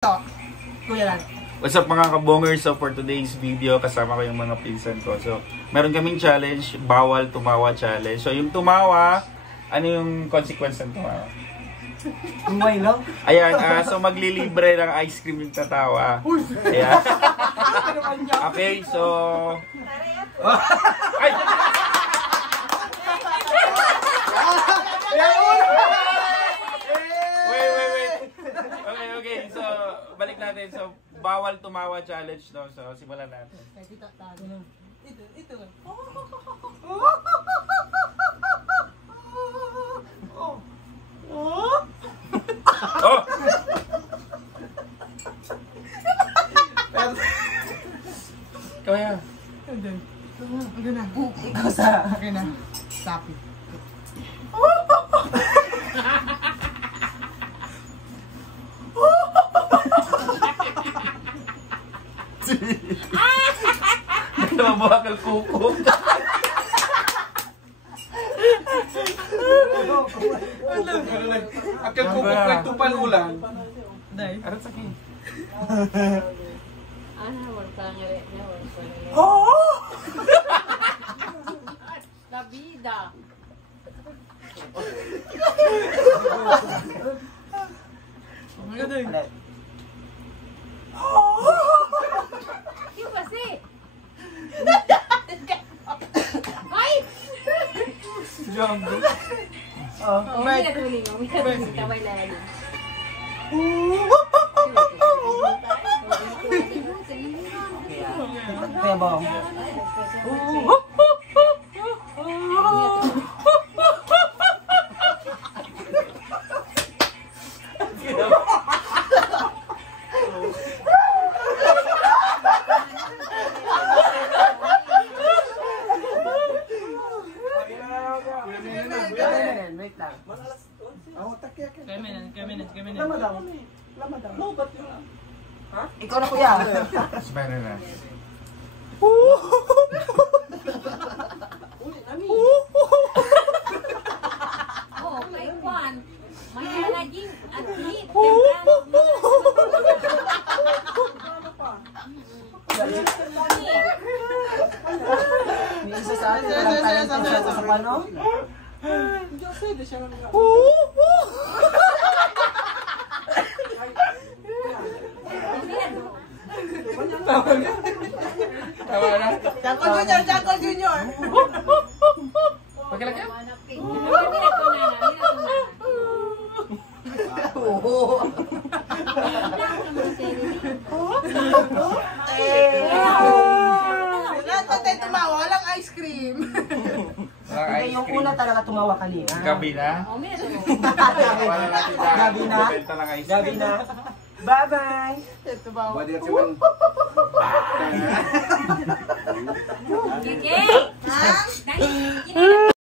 Kuya Lan. What's up mga kabongers? So for today's video, kasama ko yung mga pinsan ko. So meron kaming challenge, bawal tumawa challenge. So yung tumawa, ano yung consequence ng tumawa? Umay lang. Ayan, so maglilibre ng ice cream yung tatawa. Ayan. Okay, so... Ay! Wait. Okay. So, balik natin. So, bawal tumawa challenge, no? So, simulan natin. Ito. Oh! Kaya. Ano na? Ikaw sa akin na. Sapi. Nababakal kuko. Akal kuko nagtupan ulan. Arat sa akin. La vida. ¿Qué pasé? ¡Ay! Mira tuloy mo. Mira tuloy ka bailarin. Kaya ba? Wait lang. Kaya Lamadam. Ha? Ikaw na kuya. Smile na. Oh, kay Juan. May naging at least temprano. May isa sa atin walang talent sa pano. Hindi ako pwede siya lang. Tawa na. Jaco Junior. Pagkalagyan? Mira to nana. Oo. Lahat natin tumawa, walang ice cream. Walang ice Yung cream. una talaga tumawa kanina. Gabi na? Oh, mira to. Gabi na. Benta lang ice Gabi cream. na. Bye-bye. Badi at siya